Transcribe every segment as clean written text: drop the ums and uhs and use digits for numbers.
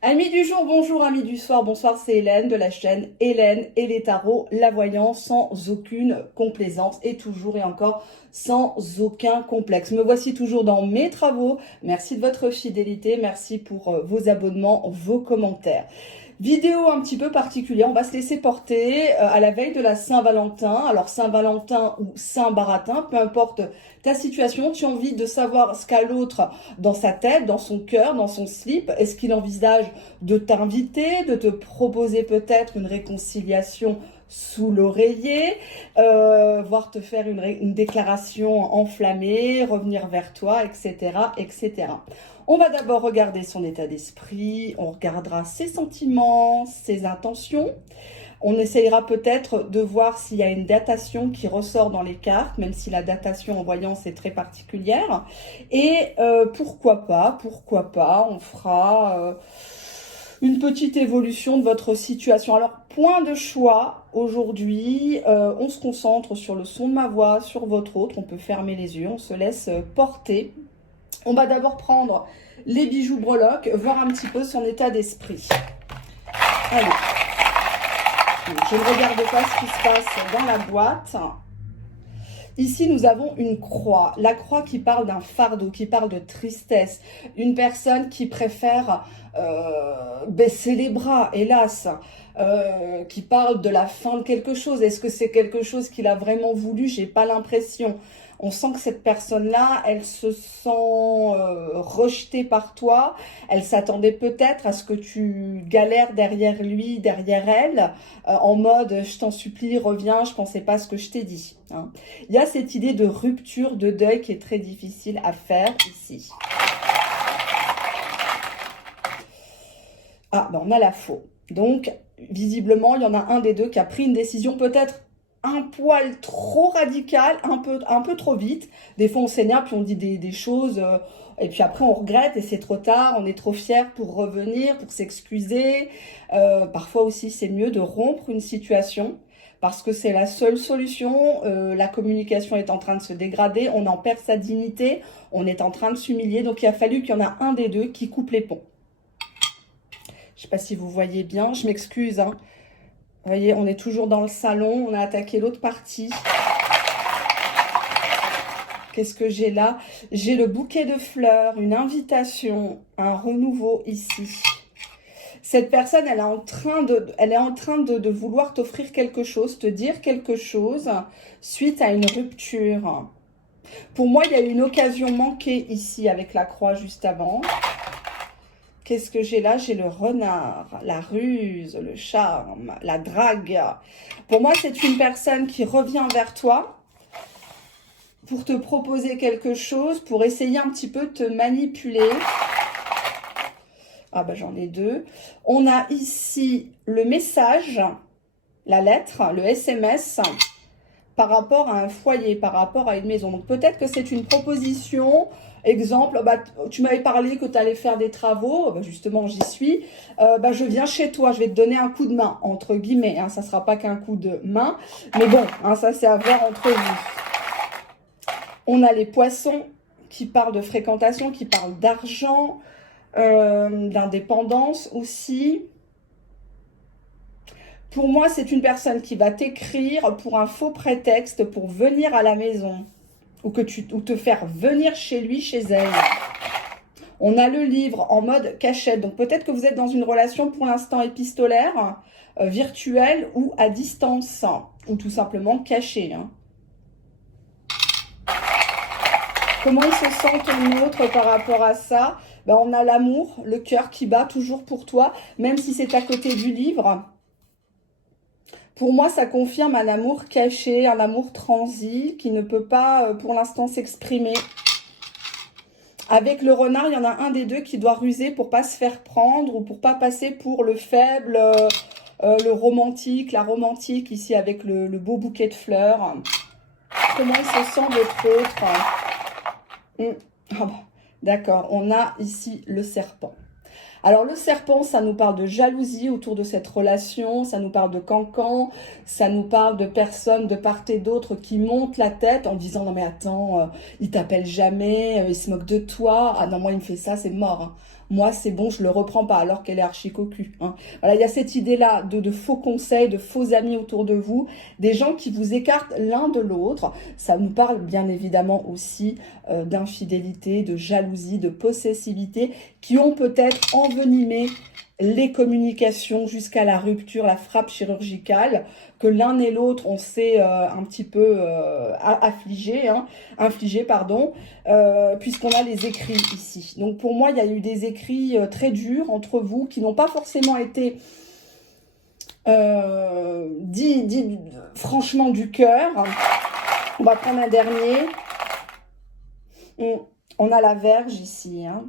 Amis du jour, bonjour, amis du soir, bonsoir, c'est Hélène de la chaîne Hélène et les tarots, la voyance sans aucune complaisance et toujours et encore sans aucun complexe. Me voici toujours dans mes travaux. Merci de votre fidélité, merci pour vos abonnements, vos commentaires. Vidéo un petit peu particulière, on va se laisser porter à la veille de la Saint-Valentin. Alors Saint-Valentin ou Saint-Baratin, peu importe ta situation, tu as envie de savoir ce qu'a l'autre dans sa tête, dans son cœur, dans son slip. Est-ce qu'il envisage de t'inviter, de te proposer peut-être une réconciliation sous l'oreiller, voire te faire une déclaration enflammée, revenir vers toi, etc., etc. On va d'abord regarder son état d'esprit, on regardera ses sentiments, ses intentions. On essayera peut-être de voir s'il y a une datation qui ressort dans les cartes, même si la datation en voyance est très particulière. Et pourquoi pas, on fera une petite évolution de votre situation. Alors, point de choix, aujourd'hui, on se concentre sur le son de ma voix, sur votre autre, on peut fermer les yeux, on se laisse porter. On va d'abord prendre les bijoux breloques, voir un petit peu son état d'esprit. Allez, je ne regarde pas ce qui se passe dans la boîte. Ici, nous avons une croix. La croix qui parle d'un fardeau, qui parle de tristesse. Une personne qui préfère baisser les bras, hélas. Qui parle de la fin de quelque chose. Est-ce que c'est quelque chose qu'il a vraiment voulu? J'ai pas l'impression. On sent que cette personne-là, elle se sent rejetée par toi. Elle s'attendait peut-être à ce que tu galères derrière lui, derrière elle, en mode « je t'en supplie, reviens, je pensais pas à ce que je t'ai dit hein. ». Il y a cette idée de rupture, de deuil qui est très difficile à faire ici. Ah, ben on a la faux. Donc, visiblement, il y en a un des deux qui a pris une décision peut-être un poil trop radical, un peu trop vite. Des fois, on s'énerve, puis on dit des choses, et puis après, on regrette, et c'est trop tard, on est trop fier pour revenir, pour s'excuser. Parfois aussi, c'est mieux de rompre une situation, parce que c'est la seule solution. La communication est en train de se dégrader, on en perd sa dignité, on est en train de s'humilier, donc il a fallu qu'il y en a un des deux qui coupe les ponts. Je ne sais pas si vous voyez bien, je m'excuse, hein. Vous voyez, on est toujours dans le salon, on a attaqué l'autre partie. Qu'est-ce que j'ai là? J'ai le bouquet de fleurs, une invitation, un renouveau ici. Cette personne, elle est en train de vouloir t'offrir quelque chose, te dire quelque chose suite à une rupture. Pour moi, il y a eu une occasion manquée ici avec la croix juste avant. Qu'est-ce que j'ai là? J'ai le renard, la ruse, le charme, la drague. Pour moi, c'est une personne qui revient vers toi pour te proposer quelque chose, pour essayer un petit peu de te manipuler. Ah ben j'en ai deux. On a ici le message, la lettre, le SMS, par rapport à un foyer, par rapport à une maison. Donc peut-être que c'est une proposition. Exemple, bah, tu m'avais parlé que tu allais faire des travaux, bah, justement j'y suis, bah, je viens chez toi, je vais te donner un coup de main, entre guillemets, hein, ça ne sera pas qu'un coup de main, mais bon, hein, ça c'est à voir entre vous. On a les poissons qui parlent de fréquentation, qui parlent d'argent, d'indépendance aussi. Pour moi, c'est une personne qui va t'écrire pour un faux prétexte pour venir à la maison. Ou te faire venir chez lui, chez elle. On a le livre en mode cachette. Donc peut-être que vous êtes dans une relation pour l'instant épistolaire, virtuelle ou à distance. Ou tout simplement cachée. Hein. Comment il se sent ton autre par rapport à ça? Ben, on a l'amour, le cœur qui bat toujours pour toi, même si c'est à côté du livre. Pour moi, ça confirme un amour caché, un amour transi qui ne peut pas pour l'instant s'exprimer. Avec le renard, il y en a un des deux qui doit ruser pour pas se faire prendre ou pour pas passer pour le faible, le romantique, la romantique ici avec le beau bouquet de fleurs. Comment il se sent votre autre? Ah bon, d'accord, on a ici le serpent. Alors le serpent, ça nous parle de jalousie autour de cette relation, ça nous parle de cancan, ça nous parle de personnes de part et d'autre qui montent la tête en disant « Non mais attends, il t'appelle jamais, il se moque de toi. Ah non, moi il me fait ça, c'est mort. Hein. moi c'est bon, je le reprends pas, alors qu'elle est archi cocu. Hein. Voilà, il y a cette idée-là de faux conseils, de faux amis autour de vous, des gens qui vous écartent l'un de l'autre. Ça nous parle bien évidemment aussi d'infidélité, de jalousie, de possessivité, qui ont peut-être envenimé les communications jusqu'à la rupture, la frappe chirurgicale, que l'un et l'autre on s'est un petit peu infligé, pardon, puisqu'on a les écrits ici. Donc pour moi, il y a eu des écrits très durs entre vous qui n'ont pas forcément été dit franchement du cœur. On va prendre un dernier. On a la Vierge ici, hein.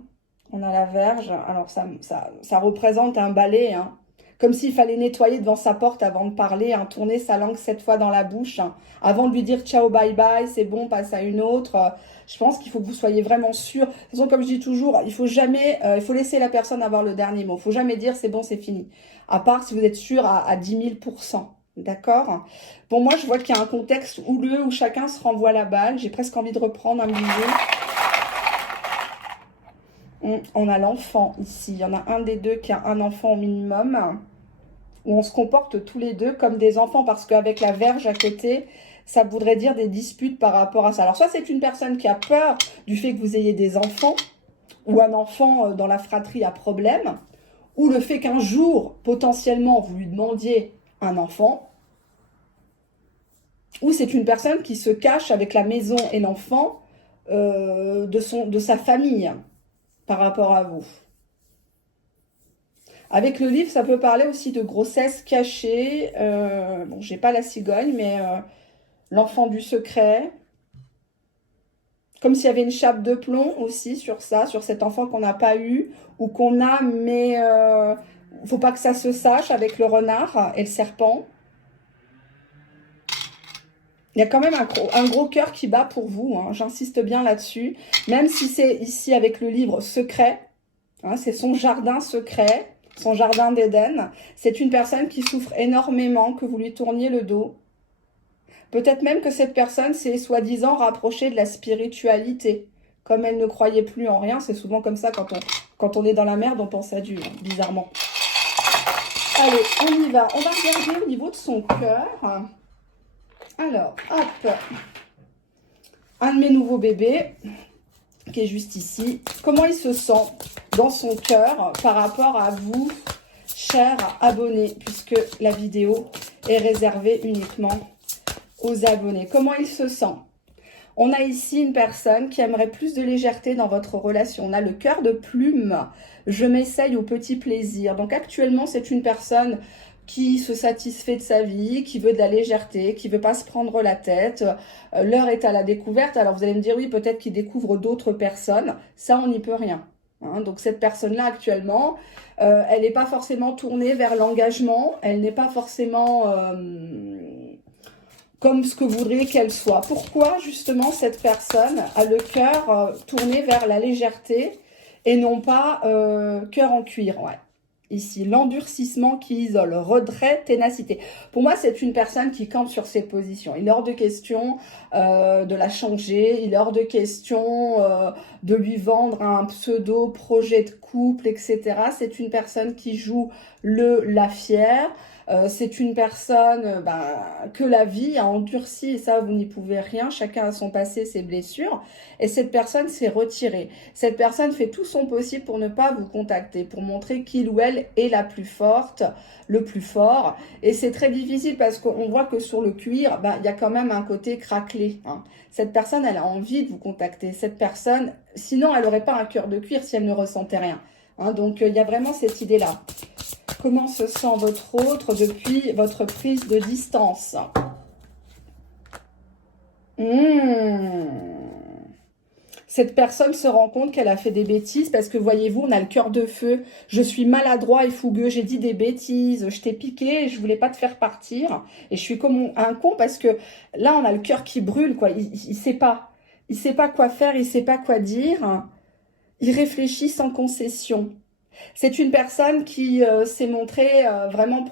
On a la Vierge, alors ça représente un balai, hein. Comme s'il fallait nettoyer devant sa porte avant de parler, hein, tourner sa langue 7 fois dans la bouche, hein, avant de lui dire ciao, bye bye, c'est bon, passe à une autre. Je pense qu'il faut que vous soyez vraiment sûr. De toute façon, comme je dis toujours, il faut jamais, il faut laisser la personne avoir le dernier mot. Il faut jamais dire c'est bon, c'est fini. À part si vous êtes sûr à 10 000%. D'accord? Bon, moi, je vois qu'il y a un contexte houleux où chacun se renvoie la balle. J'ai presque envie de reprendre un bisou. On a l'enfant ici. Il y en a un des deux qui a un enfant au minimum. Où on se comporte tous les deux comme des enfants. Parce qu'avec la Vierge à côté, ça voudrait dire des disputes par rapport à ça. Alors, soit c'est une personne qui a peur du fait que vous ayez des enfants. Ou un enfant dans la fratrie a problème. Ou le fait qu'un jour, potentiellement, vous lui demandiez un enfant. Ou c'est une personne qui se cache avec la maison et l'enfant de sa famille par rapport à vous. Avec le livre, ça peut parler aussi de grossesse cachée. Bon, j'ai pas la cigogne, mais l'enfant du secret. Comme s'il y avait une chape de plomb aussi sur ça, sur cet enfant qu'on n'a pas eu ou qu'on a, mais faut pas que ça se sache avec le renard et le serpent. Il y a quand même un gros cœur qui bat pour vous, hein, j'insiste bien là-dessus. Même si c'est ici avec le livre secret, hein, c'est son jardin secret, son jardin d'Éden. C'est une personne qui souffre énormément, que vous lui tourniez le dos. Peut-être même que cette personne s'est soi-disant rapprochée de la spiritualité. Comme elle ne croyait plus en rien, c'est souvent comme ça quand on est dans la merde, on pense à Dieu, hein, bizarrement. Allez, on y va. On va regarder au niveau de son cœur. Alors, hop, un de mes nouveaux bébés, qui est juste ici. Comment il se sent dans son cœur par rapport à vous, chers abonnés, puisque la vidéo est réservée uniquement aux abonnés. Comment il se sent? On a ici une personne qui aimerait plus de légèreté dans votre relation. On a le cœur de plume. Je m'essaye au petit plaisir. Donc actuellement, c'est une personne qui se satisfait de sa vie, qui veut de la légèreté, qui veut pas se prendre la tête. L'heure est à la découverte. Alors vous allez me dire, oui, peut-être qu'il découvre d'autres personnes. Ça, on n'y peut rien. Hein, donc cette personne-là, actuellement, elle n'est pas forcément tournée vers l'engagement. Elle n'est pas forcément comme ce que vous voudriez qu'elle soit. Pourquoi, justement, cette personne a le cœur tourné vers la légèreté et non pas cœur en cuir? Ouais. Ici, l'endurcissement qui isole, retrait, ténacité. Pour moi, c'est une personne qui campe sur ses positions. Il est hors de question de la changer. Il est hors de question de lui vendre un pseudo projet de couple, etc. C'est une personne qui joue la fière. C'est une personne que la vie a endurci et ça, vous n'y pouvez rien. Chacun a son passé, ses blessures. Et cette personne s'est retirée. Cette personne fait tout son possible pour ne pas vous contacter, pour montrer qu'il ou elle est la plus forte, le plus fort. Et c'est très difficile parce qu'on voit que sur le cuir, il y a quand même un côté craquelé. Hein. Cette personne, elle a envie de vous contacter. Cette personne, sinon, elle n'aurait pas un cœur de cuir si elle ne ressentait rien. Hein, donc, il y a vraiment cette idée-là. Comment se sent votre autre depuis votre prise de distance? Cette personne se rend compte qu'elle a fait des bêtises parce que, voyez-vous, on a le cœur de feu. Je suis maladroit et fougueux, j'ai dit des bêtises, je t'ai piqué et je voulais pas te faire partir. Et je suis comme un con parce que là, on a le cœur qui brûle, quoi. Il sait pas. Il sait pas quoi faire, il sait pas quoi dire. Il réfléchit sans concession. C'est une personne qui s'est montrée vraiment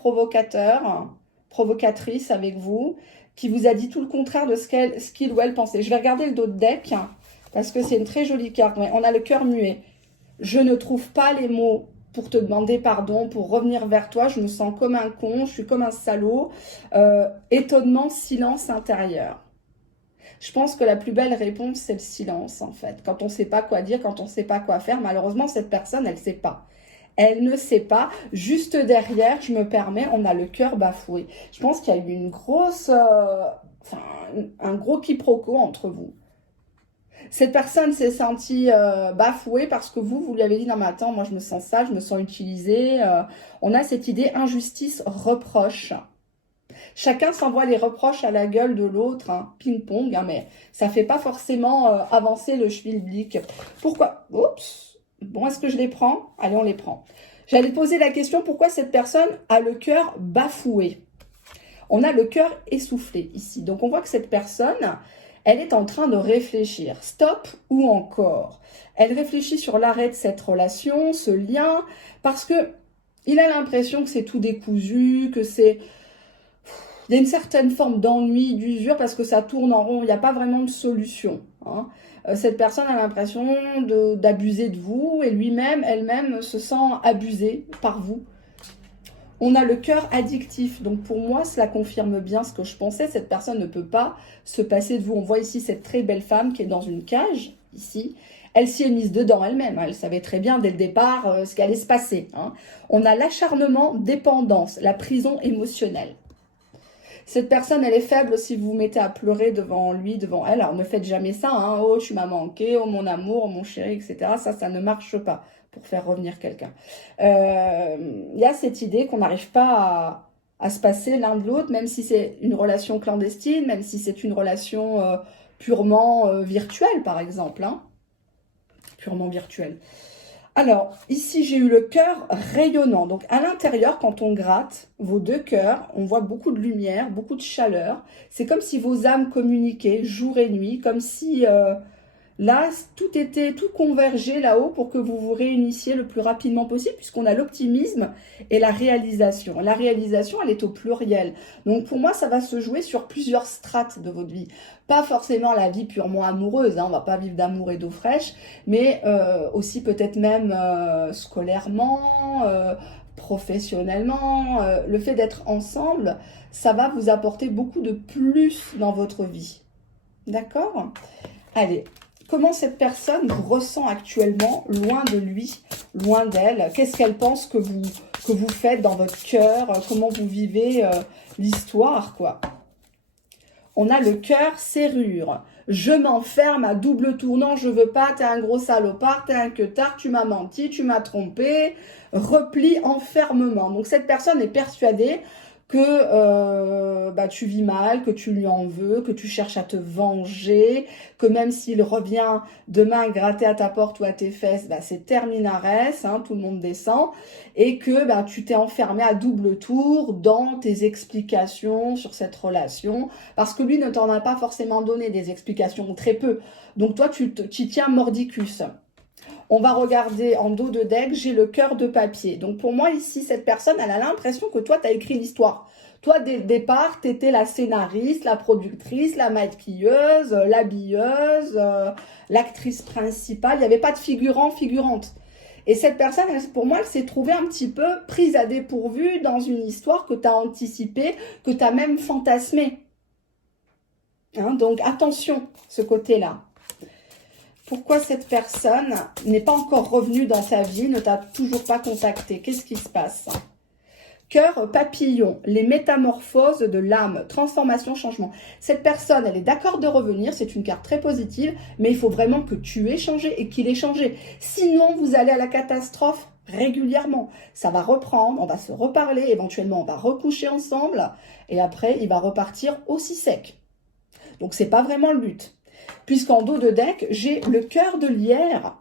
provocatrice avec vous, qui vous a dit tout le contraire de ce qu'il ou elle pensait. Je vais regarder le dos de deck, parce que c'est une très jolie carte. Ouais, on a le cœur muet. je ne trouve pas les mots pour te demander pardon, pour revenir vers toi, je me sens comme un con, je suis comme un salaud. Étonnement, silence intérieur. Je pense que la plus belle réponse, c'est le silence, en fait. Quand on ne sait pas quoi dire, quand on ne sait pas quoi faire, malheureusement, cette personne, elle ne sait pas. Elle ne sait pas. Juste derrière, je me permets, on a le cœur bafoué. Je pense qu'il y a eu une grosse, un gros quiproquo entre vous. Cette personne s'est sentie bafouée parce que vous lui avez dit « Non mais attends, moi je me sens sale, je me sens utilisée. On a cette idée injustice, reproche. Chacun s'envoie les reproches à la gueule de l'autre, hein, ping-pong, hein, mais ça fait pas forcément avancer le schmilblick. Pourquoi? Oups. Bon, est-ce que je les prends? Allez, on les prend. J'allais poser la question, pourquoi cette personne a le cœur bafoué? On a le cœur essoufflé ici. Donc, on voit que cette personne, elle est en train de réfléchir. Stop ou encore? Elle réfléchit sur l'arrêt de cette relation, ce lien, parce que il a l'impression que c'est tout décousu, que c'est... Il y a une certaine forme d'ennui, d'usure, parce que ça tourne en rond, il n'y a pas vraiment de solution. Hein. Cette personne a l'impression d'abuser de vous, et lui-même, elle-même se sent abusée par vous. On a le cœur addictif, donc pour moi, cela confirme bien ce que je pensais. Cette personne ne peut pas se passer de vous. On voit ici cette très belle femme qui est dans une cage, ici. Elle s'y est mise dedans elle-même. Elle savait très bien dès le départ ce qui allait se passer. Hein. On a l'acharnement, dépendance, la prison émotionnelle. Cette personne, elle est faible si vous vous mettez à pleurer devant lui, devant elle. Alors, ne faites jamais ça. Hein. Oh, tu m'as manqué, oh mon amour, oh mon chéri, etc. Ça ne marche pas pour faire revenir quelqu'un. Y a cette idée qu'on n'arrive pas à se passer l'un de l'autre, même si c'est une relation clandestine, même si c'est une relation purement virtuelle, par exemple. Hein. Purement virtuelle. Alors, ici, j'ai eu le cœur rayonnant. Donc, à l'intérieur, quand on gratte vos deux cœurs, on voit beaucoup de lumière, beaucoup de chaleur. C'est comme si vos âmes communiquaient jour et nuit, comme si là, tout convergeait là-haut pour que vous vous réunissiez le plus rapidement possible, puisqu'on a l'optimisme et la réalisation. La réalisation, elle est au pluriel. Donc, pour moi, ça va se jouer sur plusieurs strates de votre vie. Pas forcément la vie purement amoureuse, hein, on va pas vivre d'amour et d'eau fraîche, mais aussi peut-être même scolairement, professionnellement. Le fait d'être ensemble, ça va vous apporter beaucoup de plus dans votre vie. D'accord? Allez, comment cette personne vous ressent actuellement, loin de lui, loin d'elle? Qu'est-ce qu'elle pense que vous faites dans votre cœur? Comment vous vivez l'histoire, quoi? On a le cœur serrure. Je m'enferme à double tournant, je veux pas, t'es un gros salopard, t'es un queutard, tu m'as menti, tu m'as trompé. Repli, enfermement. Donc cette personne est persuadée que tu vis mal, que tu lui en veux, que tu cherches à te venger, que même s'il revient demain gratter à ta porte ou à tes fesses, c'est terminares, hein, tout le monde descend, et que tu t'es enfermé à double tour dans tes explications sur cette relation, parce que lui ne t'en a pas forcément donné des explications, très peu. Donc toi, tu tiens mordicus. On va regarder en dos de deck, j'ai le cœur de papier. Donc pour moi ici, cette personne, elle a l'impression que toi, tu as écrit l'histoire. Toi, dès le départ, tu étais la scénariste, la productrice, la maquilleuse, l'habilleuse, l'actrice principale. Il n'y avait pas de figurant, figurante. Et cette personne, pour moi, elle s'est trouvée un petit peu prise à dépourvu dans une histoire que tu as anticipée, que tu as même fantasmée. Hein, donc attention, ce côté-là. Pourquoi cette personne n'est pas encore revenue dans ta vie, ne t'a toujours pas contacté? Qu'est-ce qui se passe? Cœur papillon, les métamorphoses de l'âme, transformation, changement. Cette personne, elle est d'accord de revenir, c'est une carte très positive, mais il faut vraiment que tu aies changé et qu'il ait changé. Sinon, vous allez à la catastrophe régulièrement. Ça va reprendre, on va se reparler, éventuellement on va recoucher ensemble, et après, il va repartir aussi sec. Donc, c'est pas vraiment le but. Puisqu'en dos de deck, j'ai le cœur de lierre.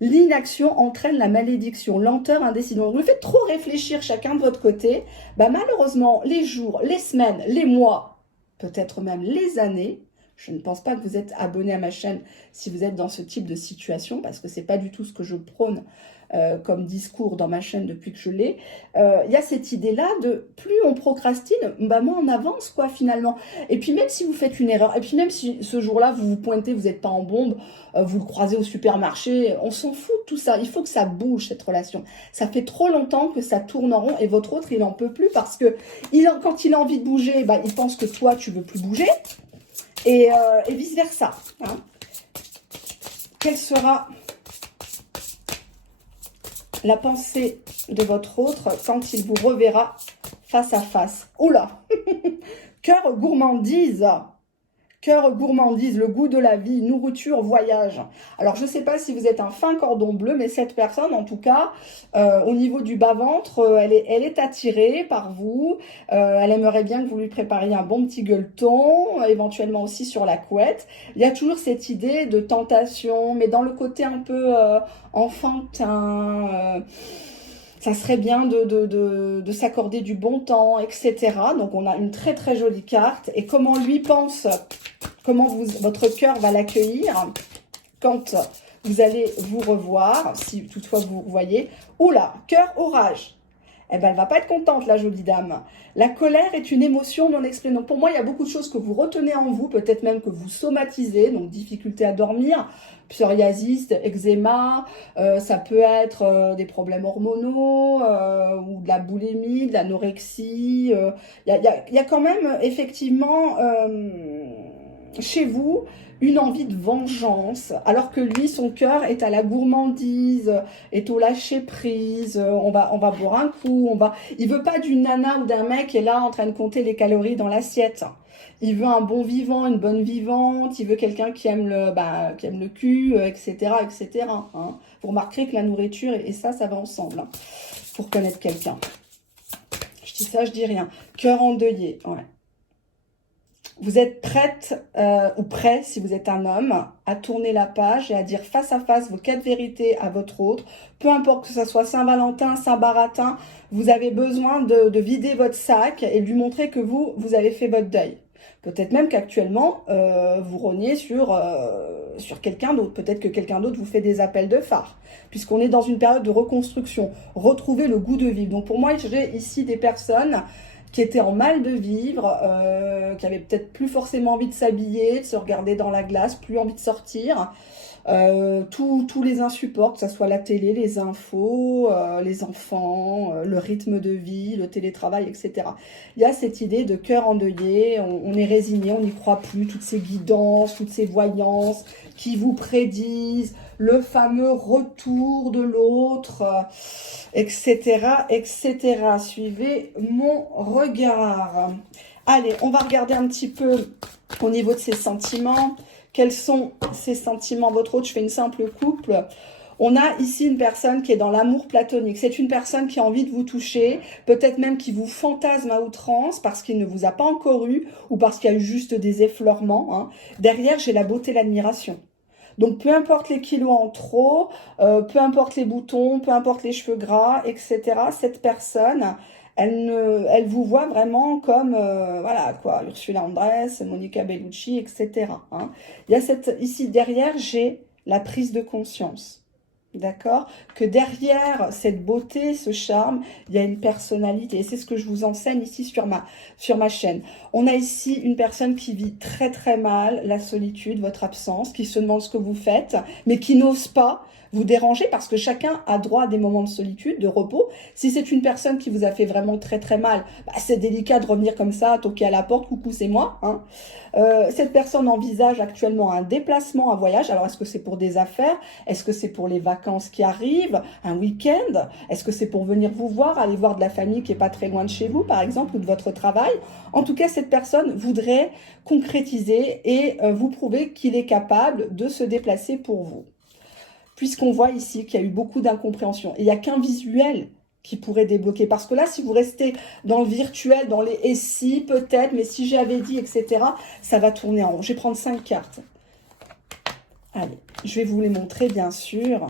L'inaction entraîne la malédiction, lenteur, indécision. Donc, le fait de trop réfléchir chacun de votre côté, malheureusement, les jours, les semaines, les mois, peut-être même les années, Je ne pense pas que vous êtes abonné à ma chaîne si vous êtes dans ce type de situation, parce que c'est pas du tout ce que je prône comme discours dans ma chaîne depuis que je l'ai. Il y a cette idée-là de plus on procrastine, bah moins on avance, quoi, finalement. Et puis même si vous faites une erreur, et puis même si ce jour-là, vous vous pointez, vous n'êtes pas en bombe, vous le croisez au supermarché, on s'en fout de tout ça. Il faut que ça bouge, cette relation. Ça fait trop longtemps que ça tourne en rond, et votre autre, il n'en peut plus, parce que quand il a envie de bouger, bah, il pense que toi, tu veux plus bouger, et vice-versa. Hein. Quelle sera la pensée de votre autre quand il vous reverra face à face? Oula. Cœur gourmandise. Cœur gourmandise, le goût de la vie, nourriture, voyage. Alors, je ne sais pas si vous êtes un fin cordon bleu, mais cette personne, en tout cas, au niveau du bas-ventre, elle est attirée par vous. Elle aimerait bien que vous lui prépariez un bon petit gueuleton, éventuellement aussi sur la couette. Il y a toujours cette idée de tentation, mais dans le côté un peu enfantin, ça serait bien de s'accorder du bon temps, etc. Donc, on a une très, très jolie carte. Et comment lui pense, comment votre cœur va l'accueillir quand vous allez vous revoir, si toutefois vous voyez. Oula, cœur orage. Eh ben, elle va pas être contente, la jolie dame. La colère est une émotion non exprimée. Donc, pour moi, il y a beaucoup de choses que vous retenez en vous, peut-être même que vous somatisez, donc difficulté à dormir, psoriasis, eczéma, ça peut être des problèmes hormonaux, ou de la boulimie, de l'anorexie. Il y a quand même, effectivement, chez vous, une envie de vengeance, alors que lui, son cœur est à la gourmandise, est au lâcher prise, on va boire un coup, il veut pas d'une nana ou d'un mec qui est là en train de compter les calories dans l'assiette. Il veut un bon vivant, une bonne vivante, il veut quelqu'un qui aime qui aime le cul, etc., etc. Hein. Vous remarquerez que la nourriture et ça va ensemble, hein, pour connaître quelqu'un. Je dis ça, je dis rien. Cœur endeuillé, ouais. Vous êtes prête ou prêt, si vous êtes un homme, à tourner la page et à dire face à face vos 4 vérités à votre autre. Peu importe que ce soit Saint-Valentin, Saint-Baratin, vous avez besoin de vider votre sac et de lui montrer que vous avez fait votre deuil. Peut-être même qu'actuellement, vous rogniez sur quelqu'un d'autre. Peut-être que quelqu'un d'autre vous fait des appels de phare, puisqu'on est dans une période de reconstruction. Retrouver le goût de vivre. Donc pour moi, j'ai ici des personnes qui étaient en mal de vivre, qui avaient peut-être plus forcément envie de s'habiller, de se regarder dans la glace, plus envie de sortir. Tous les insupports, que ce soit la télé, les infos, les enfants, le rythme de vie, le télétravail, etc. Il y a cette idée de cœur endeuillé, on est résigné, on n'y croit plus, toutes ces guidances, toutes ces voyances qui vous prédisent le fameux retour de l'autre, etc., etc. Suivez mon regard. Allez, on va regarder un petit peu au niveau de ses sentiments. Quels sont ces sentiments? Votre autre, je fais une simple couple. On a ici une personne qui est dans l'amour platonique. C'est une personne qui a envie de vous toucher, peut-être même qui vous fantasme à outrance parce qu'il ne vous a pas encore eu ou parce qu'il y a eu juste des effleurements. Hein. Derrière, j'ai la beauté, l'admiration. Donc, peu importe les kilos en trop, peu importe les boutons, peu importe les cheveux gras, etc. Cette personne, elle vous voit vraiment comme, voilà quoi, Ursula Andress, Monica Bellucci, etc. Hein. Il y a ici derrière, j'ai la prise de conscience. D'accord? Que derrière cette beauté, ce charme, il y a une personnalité. Et c'est ce que je vous enseigne ici sur ma chaîne. On a ici une personne qui vit très très mal la solitude, votre absence, qui se demande ce que vous faites, mais qui n'ose pas vous déranger parce que chacun a droit à des moments de solitude, de repos. Si c'est une personne qui vous a fait vraiment très très mal, bah, c'est délicat de revenir comme ça, toquer à la porte, coucou c'est moi. Hein. Cette personne envisage actuellement un déplacement, un voyage. Alors est-ce que c'est pour des affaires? Est-ce que c'est pour les vacances qui arrivent? Un week-end? Est-ce que c'est pour venir vous voir, aller voir de la famille qui est pas très loin de chez vous par exemple, ou de votre travail? En tout cas, cette personne voudrait concrétiser et vous prouver qu'il est capable de se déplacer pour vous. Puisqu'on voit ici qu'il y a eu beaucoup d'incompréhension. Et il n'y a qu'un visuel qui pourrait débloquer. Parce que là, si vous restez dans le virtuel, dans les « et si », peut-être, mais si j'avais dit, etc., ça va tourner en rond. Je vais prendre 5 cartes. Allez, je vais vous les montrer, bien sûr.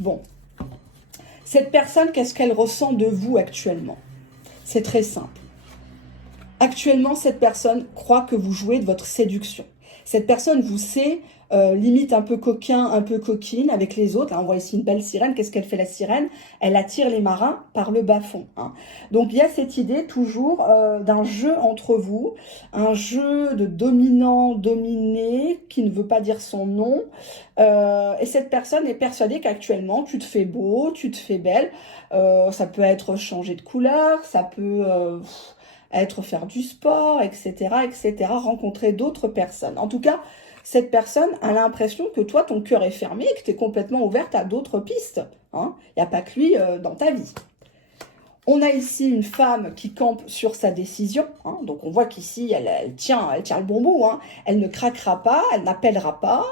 Bon. Cette personne, qu'est-ce qu'elle ressent de vous actuellement? C'est très simple. Actuellement, cette personne croit que vous jouez de votre séduction. Cette personne vous sait limite un peu coquin, un peu coquine avec les autres. Là, on voit ici une belle sirène. Qu'est-ce qu'elle fait la sirène? Elle attire les marins par le bas-fond. Hein. Donc il y a cette idée toujours d'un jeu entre vous, un jeu de dominant-dominé qui ne veut pas dire son nom. Et cette personne est persuadée qu'actuellement tu te fais beau, tu te fais belle. Ça peut être changer de couleur, ça peut être faire du sport, etc., etc., rencontrer d'autres personnes. En tout cas, cette personne a l'impression que toi, ton cœur est fermé et que tu es complètement ouverte à d'autres pistes. Hein. Il n'y a pas que lui dans ta vie. On a ici une femme qui campe sur sa décision. Hein. Donc, on voit qu'ici, elle tient le bon bout. Hein. Elle ne craquera pas, elle n'appellera pas,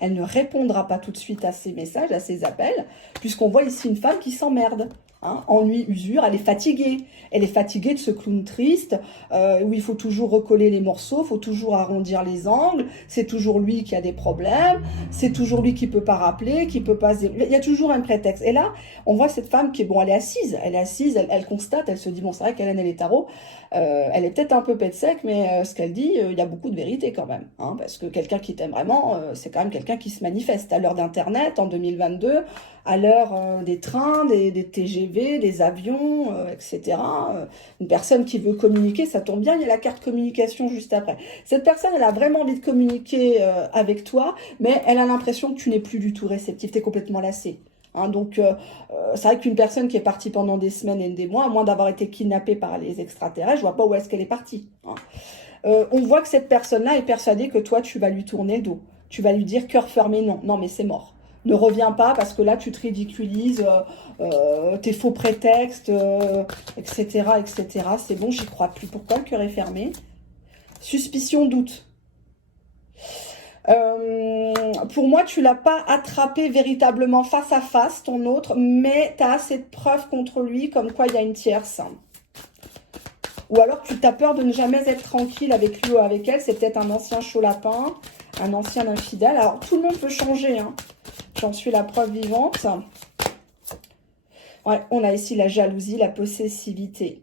elle ne répondra pas tout de suite à ses messages, à ses appels, puisqu'on voit ici une femme qui s'emmerde. Hein, ennui, usure, elle est fatiguée. Elle est fatiguée de ce clown triste où il faut toujours recoller les morceaux, il faut toujours arrondir les angles, c'est toujours lui qui a des problèmes, c'est toujours lui qui peut pas rappeler, qui peut pas... Il y a toujours un prétexte. Et là, on voit cette femme qui est, bon, elle est assise, elle constate, elle se dit, bon, c'est vrai qu'Hélène, elle est tarot, elle est peut-être un peu pète sec, mais ce qu'elle dit, il y a beaucoup de vérité quand même. Hein, parce que quelqu'un qui t'aime vraiment, c'est quand même quelqu'un qui se manifeste. À l'heure d'Internet, en 2022, à l'heure des trains, des TGV, des avions, etc. Une personne qui veut communiquer, ça tombe bien, il y a la carte communication juste après. Cette personne, elle a vraiment envie de communiquer avec toi, mais elle a l'impression que tu n'es plus du tout réceptif, tu es complètement lassé. Hein, donc, c'est vrai qu'une personne qui est partie pendant des semaines et des mois, à moins d'avoir été kidnappée par les extraterrestres, je vois pas où est-ce qu'elle est partie. Hein. On voit que cette personne-là est persuadée que toi, tu vas lui tourner le dos. Tu vas lui dire cœur fermé, non, non, mais c'est mort. Ne reviens pas parce que là, tu te ridiculises, tes faux prétextes, etc., etc. C'est bon, j'y crois plus. Pourquoi le cœur est fermé? Suspicion, doute. Pour moi, tu l'as pas attrapé véritablement face à face, ton autre, mais tu as assez de preuves contre lui, comme quoi il y a une tierce. Ou alors, tu as peur de ne jamais être tranquille avec lui ou avec elle. C'est peut-être un ancien chaud lapin, un ancien infidèle. Alors, tout le monde peut changer, hein. J'en suis la preuve vivante. Ouais, on a ici la jalousie, la possessivité.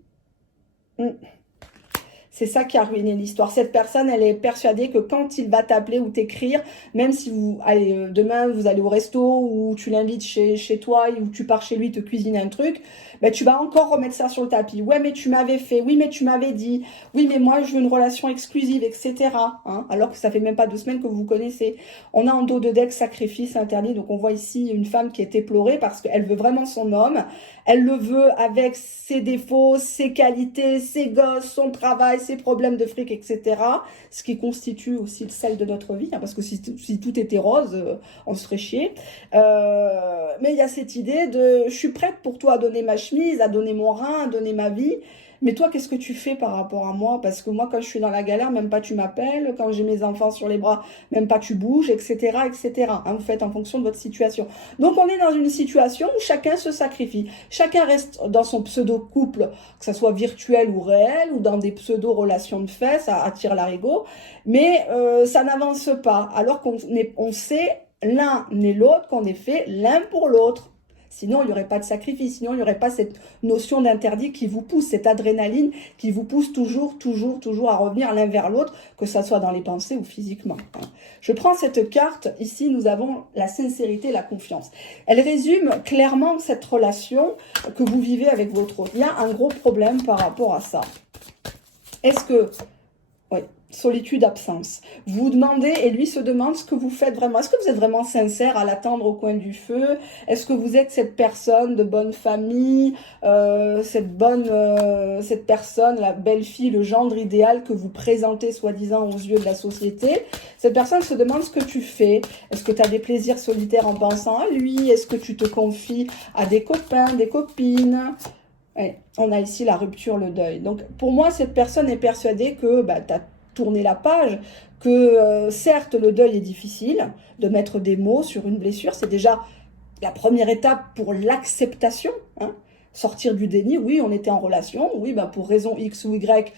C'est ça qui a ruiné l'histoire. Cette personne, elle est persuadée que quand il va t'appeler ou t'écrire, même si vous allez demain, vous allez au resto ou tu l'invites chez toi ou tu pars chez lui te cuisiner un truc, ben, tu vas encore remettre ça sur le tapis. Ouais, mais tu m'avais fait. Oui, mais tu m'avais dit. Oui, mais moi, je veux une relation exclusive, etc. Hein, alors que ça fait même pas 2 semaines que vous vous connaissez. On a en dos de deck sacrifice interdit. Donc, on voit ici une femme qui est éplorée parce qu'elle veut vraiment son homme. Elle le veut avec ses défauts, ses qualités, ses gosses, son travail, ses problèmes de fric, etc. Ce qui constitue aussi le sel de notre vie. Hein, parce que si tout était rose, on se ferait chier. Mais il y a cette idée de je suis prête pour toi à donner ma chemise, à donner mon rein, à donner ma vie. Mais toi, qu'est-ce que tu fais par rapport à moi? Parce que moi, quand je suis dans la galère, même pas tu m'appelles. Quand j'ai mes enfants sur les bras, même pas tu bouges, etc., etc. Hein, vous faites en fonction de votre situation. Donc, on est dans une situation où chacun se sacrifie. Chacun reste dans son pseudo-couple, que ça soit virtuel ou réel, ou dans des pseudo-relations de fait, ça attire l'arigot. Mais ça n'avance pas. Alors qu'on sait l'un et l'autre qu'on est fait l'un pour l'autre. Sinon, il n'y aurait pas de sacrifice. Sinon, il n'y aurait pas cette notion d'interdit qui vous pousse, cette adrénaline qui vous pousse toujours, toujours, toujours à revenir l'un vers l'autre, que ça soit dans les pensées ou physiquement. Je prends cette carte. Ici, nous avons la sincérité, la confiance. Elle résume clairement cette relation que vous vivez avec votre autre. Il y a un gros problème par rapport à ça. Est-ce que... Oui. Solitude, absence. Vous vous demandez, et lui se demande ce que vous faites vraiment. Est-ce que vous êtes vraiment sincère à l'attendre au coin du feu? Est-ce que vous êtes cette personne de bonne famille, cette personne, la belle fille, le gendre idéal que vous présentez soi-disant aux yeux de la société? Cette personne se demande ce que tu fais. Est-ce que tu as des plaisirs solitaires en pensant à lui? Est-ce que tu te confies à des copains, des copines? Ouais, on a ici la rupture, le deuil. Donc, pour moi, cette personne est persuadée que tu as tourné la page, que certes, le deuil est difficile, de mettre des mots sur une blessure, c'est déjà la première étape pour l'acceptation. Hein. Sortir du déni, oui, on était en relation, oui, pour raison X ou Y,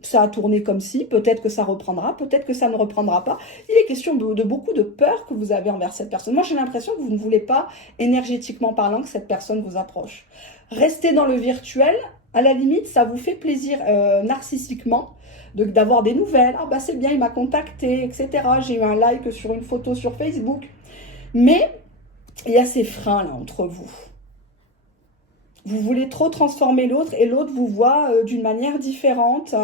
ça a tourné comme si, peut-être que ça reprendra, peut-être que ça ne reprendra pas. Il est question de beaucoup de peur que vous avez envers cette personne. Moi, j'ai l'impression que vous ne voulez pas, énergétiquement parlant, que cette personne vous approche. Restez dans le virtuel, À la limite, ça vous fait plaisir narcissiquement d'avoir des nouvelles. Ah bah c'est bien, il m'a contacté, etc. J'ai eu un like sur une photo sur Facebook. Mais il y a ces freins là entre vous. Vous voulez trop transformer l'autre et l'autre vous voit d'une manière différente.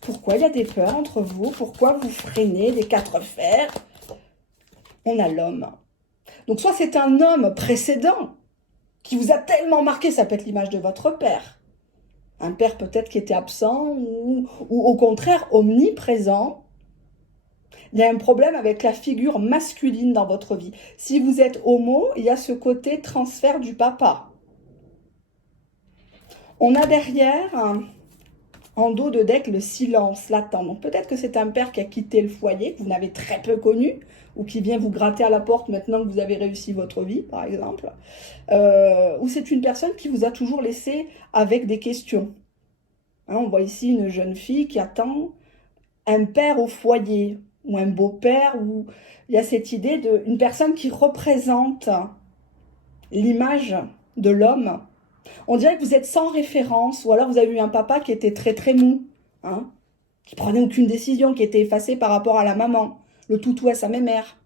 Pourquoi il y a des peurs entre vous? Pourquoi vous freinez des quatre fers? On a l'homme. Donc soit c'est un homme précédent qui vous a tellement marqué, ça peut être l'image de votre père. Un père peut-être qui était absent ou au contraire omniprésent. Il y a un problème avec la figure masculine dans votre vie. Si vous êtes homo, il y a ce côté transfert du papa. On a derrière, en dos de deck, le silence latent. Donc peut-être que c'est un père qui a quitté le foyer, que vous n'avez très peu connu, ou qui vient vous gratter à la porte maintenant que vous avez réussi votre vie, par exemple. Ou c'est une personne qui vous a toujours laissé avec des questions. Hein, on voit ici une jeune fille qui attend un père au foyer, ou un beau-père, où il y a cette idée d'une personne qui représente l'image de l'homme. On dirait que vous êtes sans référence, ou alors vous avez eu un papa qui était très très mou, hein, qui prenait aucune décision, qui était effacé par rapport à la maman, le toutou à sa mémère.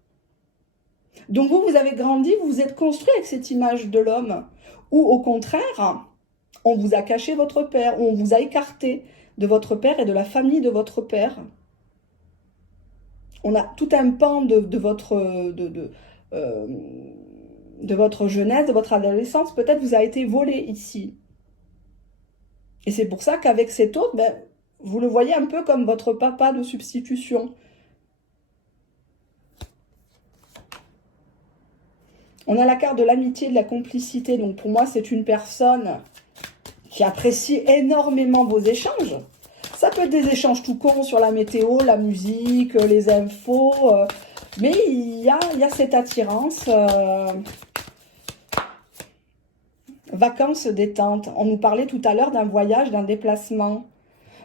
Donc vous avez grandi, vous vous êtes construit avec cette image de l'homme, ou au contraire, on vous a caché votre père, ou on vous a écarté de votre père et de la famille de votre père. On a tout un pan de votre jeunesse, de votre adolescence, peut-être vous a été volé ici. Et c'est pour ça qu'avec cet autre, ben, vous le voyez un peu comme votre papa de substitution. On a la carte de l'amitié, de la complicité. Donc pour moi, c'est une personne qui apprécie énormément vos échanges. Ça peut être des échanges tout cons sur la météo, la musique, les infos. Mais il y a cette attirance. Vacances, détente. On nous parlait tout à l'heure d'un voyage, d'un déplacement.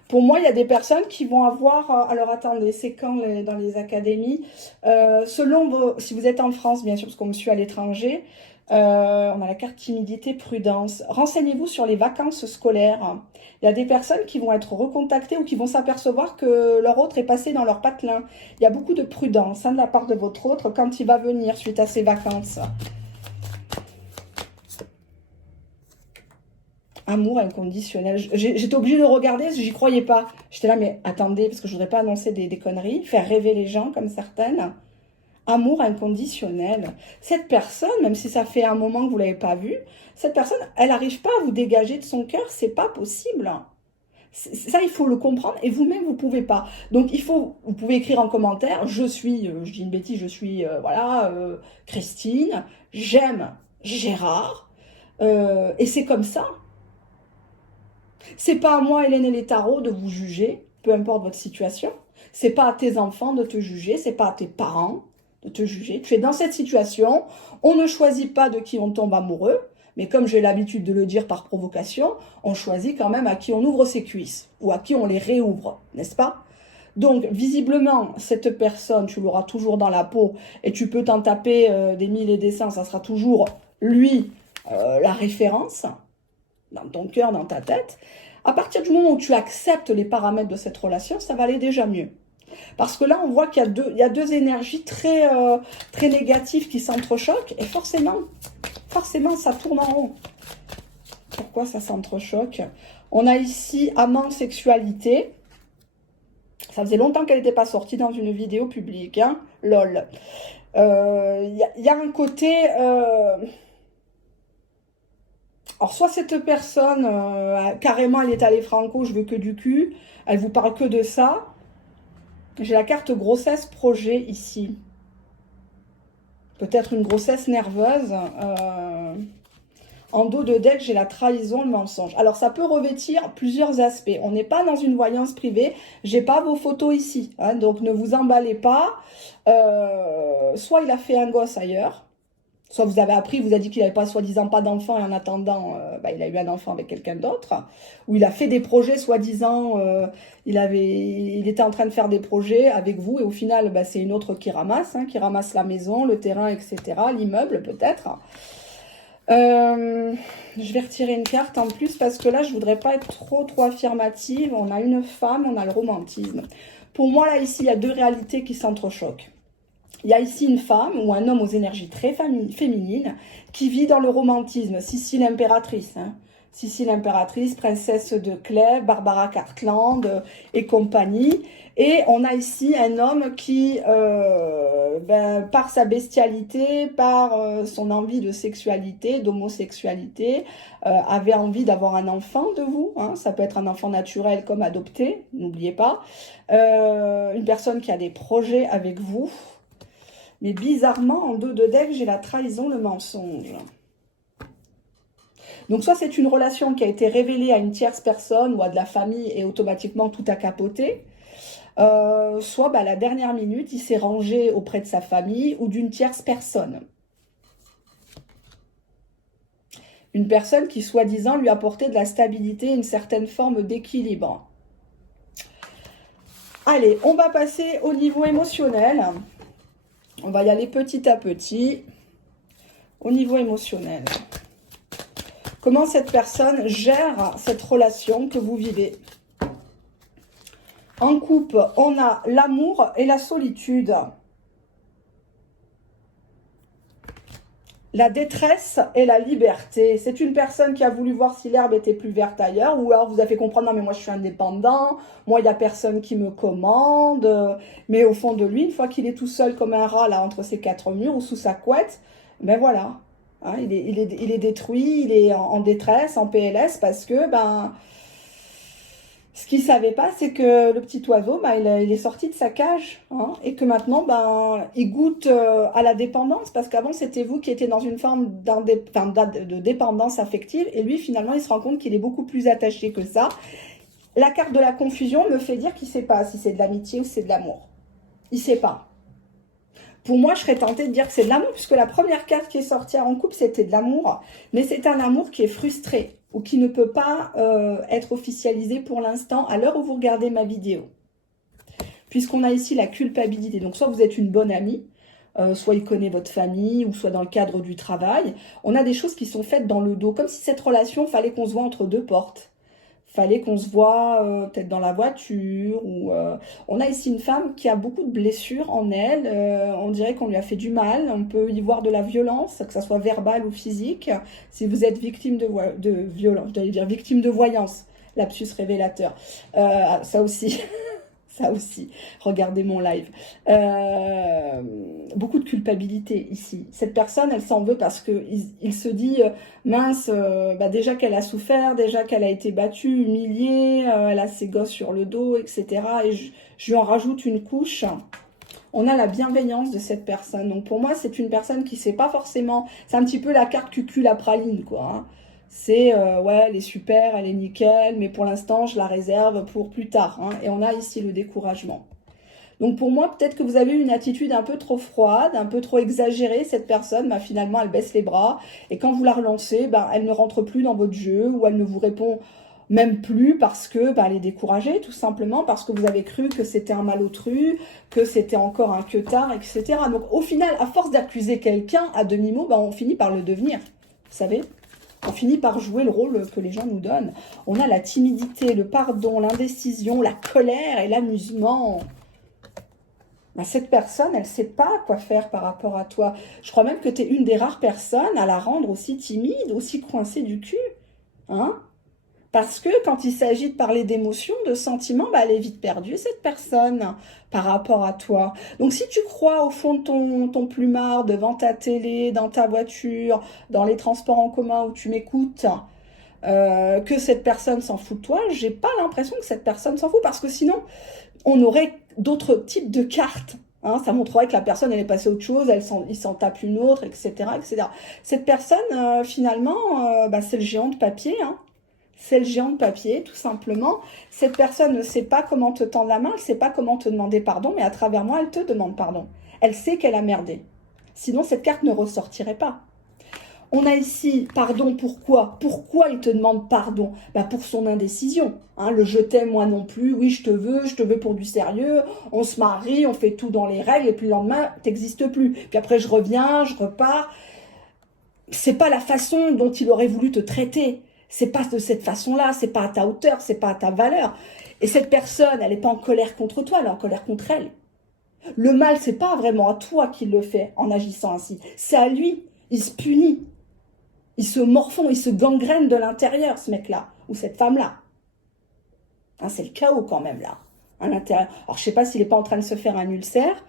Pour moi, il y a des personnes qui vont avoir... alors attendez, c'est quand dans les académies selon si vous êtes en France, bien sûr, parce qu'on me suit à l'étranger, on a la carte timidité, prudence. Renseignez-vous sur les vacances scolaires. Il y a des personnes qui vont être recontactées ou qui vont s'apercevoir que leur autre est passé dans leur patelin. Il y a beaucoup de prudence de la part de votre autre quand il va venir suite à ses vacances. Amour inconditionnel. J'étais obligée de regarder, j'y croyais pas. J'étais là, mais attendez, parce que je voudrais pas annoncer des conneries, faire rêver les gens comme certaines. Amour inconditionnel. Cette personne, même si ça fait un moment que vous l'avez pas vue, cette personne, elle n'arrive pas à vous dégager de son cœur, c'est pas possible. Ça, il faut le comprendre et vous-même, vous pouvez pas. Donc, vous pouvez écrire en commentaire, je dis une bêtise, voilà, Christine, j'aime Gérard, et c'est comme ça. C'est pas à moi, Hélène et les tarots, de vous juger, peu importe votre situation. C'est pas à tes enfants de te juger, c'est pas à tes parents de te juger. Tu es dans cette situation, on ne choisit pas de qui on tombe amoureux, mais comme j'ai l'habitude de le dire par provocation, on choisit quand même à qui on ouvre ses cuisses, ou à qui on les réouvre, n'est-ce pas? Donc, visiblement, cette personne, tu l'auras toujours dans la peau, et tu peux t'en taper des mille et des cents, ça sera toujours lui, la référence, dans ton cœur, dans ta tête. À partir du moment où tu acceptes les paramètres de cette relation, ça va aller déjà mieux. Parce que là, on voit qu'il y a deux énergies très, très négatives qui s'entrechoquent, et forcément, ça tourne en rond. Pourquoi ça s'entrechoque? On a ici amant, sexualité. Ça faisait longtemps qu'elle n'était pas sortie dans une vidéo publique, hein, lol. Y a un côté... Alors, soit cette personne, carrément, elle est allée franco, je veux que du cul, elle vous parle que de ça. J'ai la carte grossesse projet ici. Peut-être une grossesse nerveuse. En dos de deck, j'ai la trahison, le mensonge. Alors, ça peut revêtir plusieurs aspects. On n'est pas dans une voyance privée. J'ai pas vos photos ici. Hein, donc, ne vous emballez pas. Soit il a fait un gosse ailleurs. Soit vous avez appris, vous a dit qu'il n'avait pas soi-disant pas d'enfant et en attendant, il a eu un enfant avec quelqu'un d'autre. Ou il a fait des projets soi-disant, il était en train de faire des projets avec vous et au final, c'est une autre qui ramasse la maison, le terrain, etc., l'immeuble peut-être. Je vais retirer une carte en plus parce que là, je voudrais pas être trop affirmative. On a une femme, on a le romantisme. Pour moi, là, ici, il y a deux réalités qui s'entrechoquent. Il y a ici une femme ou un homme aux énergies très féminines qui vit dans le romantisme. Sissi l'impératrice, hein. Sissi l'impératrice, princesse de Clèves, Barbara Cartland et compagnie. Et on a ici un homme qui, par sa bestialité, par son envie de sexualité, d'homosexualité, avait envie d'avoir un enfant de vous. Hein. Ça peut être un enfant naturel comme adopté, n'oubliez pas. Une personne qui a des projets avec vous. Mais bizarrement, en 2 de deck, j'ai la trahison, le mensonge. Donc, soit c'est une relation qui a été révélée à une tierce personne ou à de la famille et automatiquement tout a capoté. Soit à la dernière minute, il s'est rangé auprès de sa famille ou d'une tierce personne. Une personne qui, soi-disant, lui apportait de la stabilité, une certaine forme d'équilibre. Allez, on va passer au niveau émotionnel. On va y aller petit à petit. Au niveau émotionnel. Comment cette personne gère cette relation que vous vivez? En couple, on a l'amour et la solitude. La détresse et la liberté. C'est une personne qui a voulu voir si l'herbe était plus verte ailleurs, ou alors vous avez fait comprendre, non mais moi je suis indépendant, moi il n'y a personne qui me commande, mais au fond de lui, une fois qu'il est tout seul comme un rat là entre ses 4 murs ou sous sa couette, ben voilà, hein, il est détruit, il est en détresse, en PLS, parce que ce qu'il ne savait pas, c'est que le petit oiseau, il est sorti de sa cage, hein, et que maintenant, il goûte à la dépendance, parce qu'avant, c'était vous qui étiez dans une forme de dépendance affective, et lui, finalement, il se rend compte qu'il est beaucoup plus attaché que ça. La carte de la confusion me fait dire qu'il ne sait pas si c'est de l'amitié ou si c'est de l'amour. Il ne sait pas. Pour moi, je serais tentée de dire que c'est de l'amour, puisque la première carte qui est sortie en couple, c'était de l'amour, mais c'est un amour qui est frustré, ou qui ne peut pas être officialisé pour l'instant à l'heure où vous regardez ma vidéo. Puisqu'on a ici la culpabilité. Donc, soit vous êtes une bonne amie, soit il connaît votre famille, ou soit dans le cadre du travail. On a des choses qui sont faites dans le dos, comme si cette relation, fallait qu'on se voit entre 2 portes. Fallait qu'on se voit peut-être dans la voiture. Ou on a ici une femme qui a beaucoup de blessures en elle. On dirait qu'on lui a fait du mal. On peut y voir de la violence, que ce soit verbale ou physique. Si vous êtes victime de violence, j'allais dire victime de voyance, lapsus révélateur. Ça aussi. Ça aussi, regardez mon live. Beaucoup de culpabilité ici. Cette personne, elle s'en veut parce qu'il se dit, mince, déjà qu'elle a souffert, déjà qu'elle a été battue, humiliée, elle a ses gosses sur le dos, etc. Et je lui en rajoute une couche. On a la bienveillance de cette personne. Donc pour moi, c'est une personne qui ne sait pas forcément... C'est un petit peu la carte cucul à praline, quoi, hein. C'est, ouais, elle est super, elle est nickel, mais pour l'instant, je la réserve pour plus tard, hein. Et on a ici le découragement. Donc pour moi, peut-être que vous avez une attitude un peu trop froide, un peu trop exagérée. Cette personne, finalement, elle baisse les bras. Et quand vous la relancez, elle ne rentre plus dans votre jeu, ou elle ne vous répond même plus parce que elle est découragée, tout simplement, parce que vous avez cru que c'était un malotru, que c'était encore un queutard, etc. Donc au final, à force d'accuser quelqu'un à demi-mot, on finit par le devenir, vous savez. On finit par jouer le rôle que les gens nous donnent. On a la timidité, le pardon, l'indécision, la colère et l'amusement. Cette personne, elle ne sait pas quoi faire par rapport à toi. Je crois même que tu es une des rares personnes à la rendre aussi timide, aussi coincée du cul. Hein? Parce que quand il s'agit de parler d'émotions, de sentiments, elle est vite perdue, cette personne, par rapport à toi. Donc, si tu crois au fond de ton plumard, devant ta télé, dans ta voiture, dans les transports en commun où tu m'écoutes, que cette personne s'en fout de toi, j'ai pas l'impression que cette personne s'en fout, parce que sinon, on aurait d'autres types de cartes. Hein, ça montrerait que la personne, elle est passée à autre chose, il s'en tape une autre, etc., etc. Cette personne, finalement, c'est le géant de papier, hein. C'est le géant de papier, tout simplement. Cette personne ne sait pas comment te tendre la main, elle ne sait pas comment te demander pardon, mais à travers moi, elle te demande pardon. Elle sait qu'elle a merdé. Sinon, cette carte ne ressortirait pas. On a ici, pardon, pourquoi? Pourquoi il te demande pardon? Pour son indécision. Hein, le je t'aime, moi non plus, oui, je te veux pour du sérieux, on se marie, on fait tout dans les règles, et puis le lendemain, t'existes plus. Puis après, je reviens, je repars. c'est pas la façon dont il aurait voulu te traiter. C'est pas de cette façon-là, c'est pas à ta hauteur, c'est pas à ta valeur. Et cette personne, elle n'est pas en colère contre toi, elle est en colère contre elle. Le mal, c'est pas vraiment à toi qu'il le fait en agissant ainsi. C'est à lui. Il se punit. Il se morfond, il se gangrène de l'intérieur, ce mec-là, ou cette femme-là. Hein, c'est le chaos quand même, là, à l'intérieur. Alors, je sais pas s'il n'est pas en train de se faire un ulcère.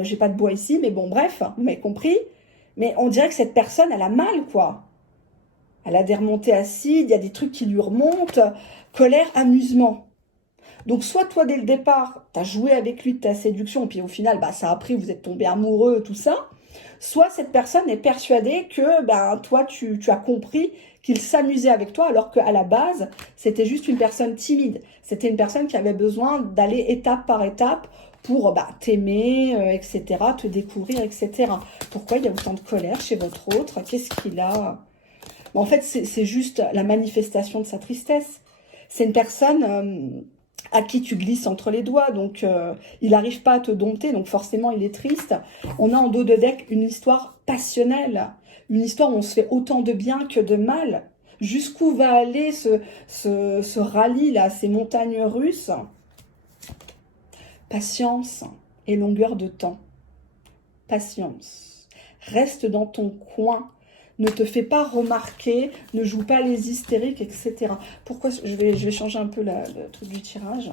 J'ai pas de bois ici, mais bon, bref, vous m'avez compris. Mais on dirait que cette personne, elle a mal, quoi. Elle a des remontées acides, il y a des trucs qui lui remontent. Colère, amusement. Donc, soit toi, dès le départ, tu as joué avec lui de ta séduction, puis au final, bah, ça a pris, vous êtes tombés amoureux, tout ça. Soit cette personne est persuadée que toi, tu as compris qu'il s'amusait avec toi, alors qu'à la base, c'était juste une personne timide. C'était une personne qui avait besoin d'aller étape par étape pour t'aimer, etc., te découvrir, etc. Pourquoi il y a autant de colère chez votre autre? Qu'est-ce qu'il a? En fait, c'est juste la manifestation de sa tristesse. C'est une personne à qui tu glisses entre les doigts, donc il n'arrive pas à te dompter, donc forcément il est triste. On a en dos de deck une histoire passionnelle, une histoire où on se fait autant de bien que de mal. Jusqu'où va aller ce rallye là, ces montagnes russes? Patience et longueur de temps. Patience. Reste dans ton coin. Ne te fais pas remarquer, ne joue pas les hystériques, etc. Pourquoi, je vais changer un peu le truc du tirage.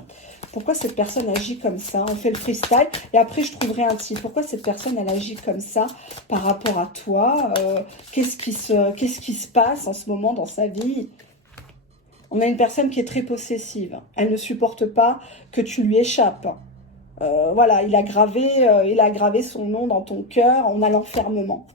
Pourquoi cette personne agit comme ça? On fait le freestyle et après je trouverai un titre. Pourquoi cette personne, elle agit comme ça par rapport à toi? Qu'est-ce qui se passe en ce moment dans sa vie? On a une personne qui est très possessive. Elle ne supporte pas que tu lui échappes. Voilà, il a gravé son nom dans ton cœur. On a l'enfermement.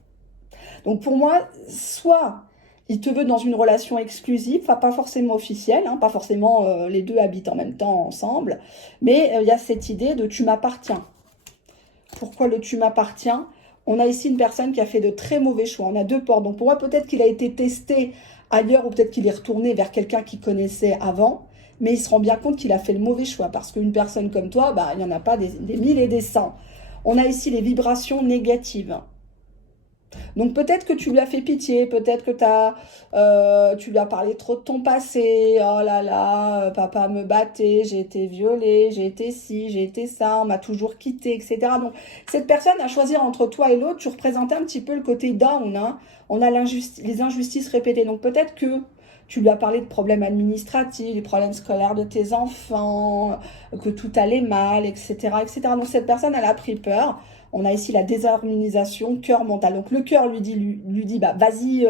Donc pour moi, soit il te veut dans une relation exclusive, enfin pas forcément officielle, hein, pas forcément les deux habitent en même temps ensemble, mais il y a cette idée de tu m'appartiens. Pourquoi le tu m'appartiens? On a ici une personne qui a fait de très mauvais choix. On a deux portes. Donc pour moi, peut-être qu'il a été testé ailleurs ou peut-être qu'il est retourné vers quelqu'un qu'il connaissait avant, mais il se rend bien compte qu'il a fait le mauvais choix parce qu'une personne comme toi, il n'y en a pas des mille et des cents. On a ici les vibrations négatives. Donc peut-être que tu lui as fait pitié, peut-être que tu lui as parlé trop de ton passé. Oh là là, papa me battait, j'ai été violée, j'ai été ci, j'ai été ça, on m'a toujours quitté, etc. Donc cette personne a choisi entre toi et l'autre, tu représentais un petit peu le côté down, hein. On a les injustices répétées. Donc peut-être que tu lui as parlé de problèmes administratifs, des problèmes scolaires de tes enfants, que tout allait mal, etc., etc. Donc cette personne, elle a pris peur. On a ici la désharmonisation, cœur, mental. Donc le cœur lui dit vas-y,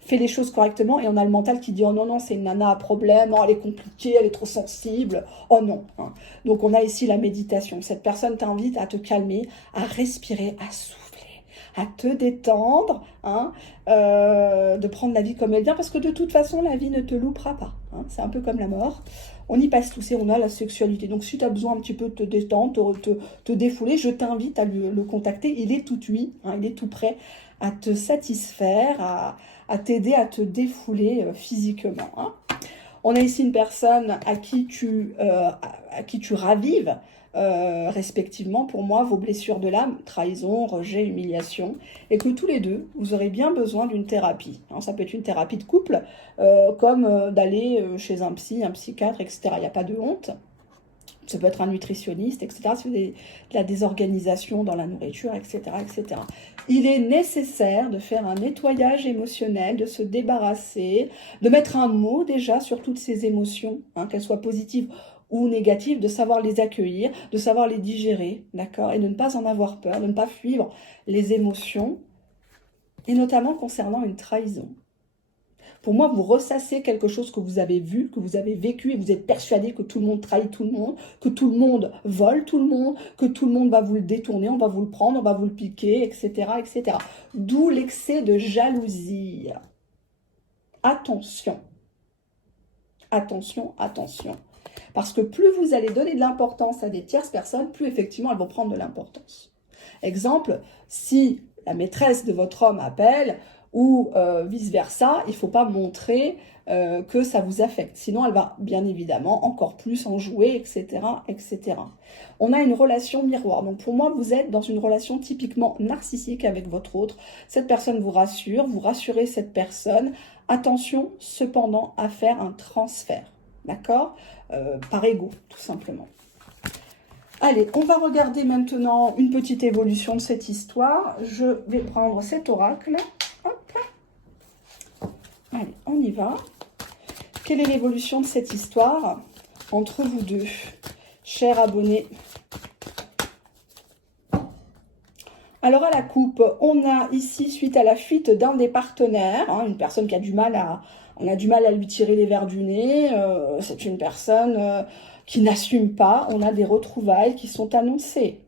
fais les choses correctement. Et on a le mental qui dit, oh non, non, c'est une nana à problème, oh, elle est compliquée, elle est trop sensible, oh non. Hein. Donc on a ici la méditation. Cette personne t'invite à te calmer, à respirer, à souffler, à te détendre, hein, de prendre la vie comme elle vient, parce que de toute façon, la vie ne te loupera pas. Hein. C'est un peu comme la mort. On y passe tous et on a la sexualité. Donc, si tu as besoin un petit peu de te détendre, te défouler, je t'invite à le contacter. Il est tout oui, hein, il est tout prêt à te satisfaire, à t'aider à te défouler physiquement. Hein. On a ici une personne à qui tu ravives respectivement, pour moi, vos blessures de l'âme, trahison, rejet, humiliation, et que tous les deux, vous aurez bien besoin d'une thérapie. Alors, ça peut être une thérapie de couple, comme d'aller chez un psy, un psychiatre, etc. Il n'y a pas de honte. Ça peut être un nutritionniste, etc. Si vous avez de la désorganisation dans la nourriture, etc., etc. Il est nécessaire de faire un nettoyage émotionnel, de se débarrasser, de mettre un mot déjà sur toutes ces émotions, hein, qu'elles soient positives ou négatives, de savoir les accueillir, de savoir les digérer, d'accord, et de ne pas en avoir peur, de ne pas fuir les émotions, et notamment concernant une trahison. Pour moi, vous ressassez quelque chose que vous avez vu, que vous avez vécu, et vous êtes persuadé que tout le monde trahit tout le monde, que tout le monde vole tout le monde, que tout le monde va vous le détourner, on va vous le prendre, on va vous le piquer, etc., etc. D'où l'excès de jalousie. Attention. Attention, attention. Parce que plus vous allez donner de l'importance à des tierces personnes, plus effectivement elles vont prendre de l'importance. Exemple, si la maîtresse de votre homme appelle, ou vice-versa, il ne faut pas montrer que ça vous affecte. Sinon, elle va bien évidemment encore plus en jouer, etc., etc. On a une relation miroir. Donc pour moi, vous êtes dans une relation typiquement narcissique avec votre autre. Cette personne vous rassure, vous rassurez cette personne. Attention cependant à faire un transfert, d'accord, par ego, tout simplement. Allez, on va regarder maintenant une petite évolution de cette histoire. Je vais prendre cet oracle. Hop. Allez, on y va. Quelle est l'évolution de cette histoire entre vous deux, chers abonnés? Alors à la coupe, on a ici, suite à la fuite d'un des partenaires, hein, une personne qui a du mal à... On a du mal à lui tirer les verres du nez. C'est une personne qui n'assume pas. On a des retrouvailles qui sont annoncées.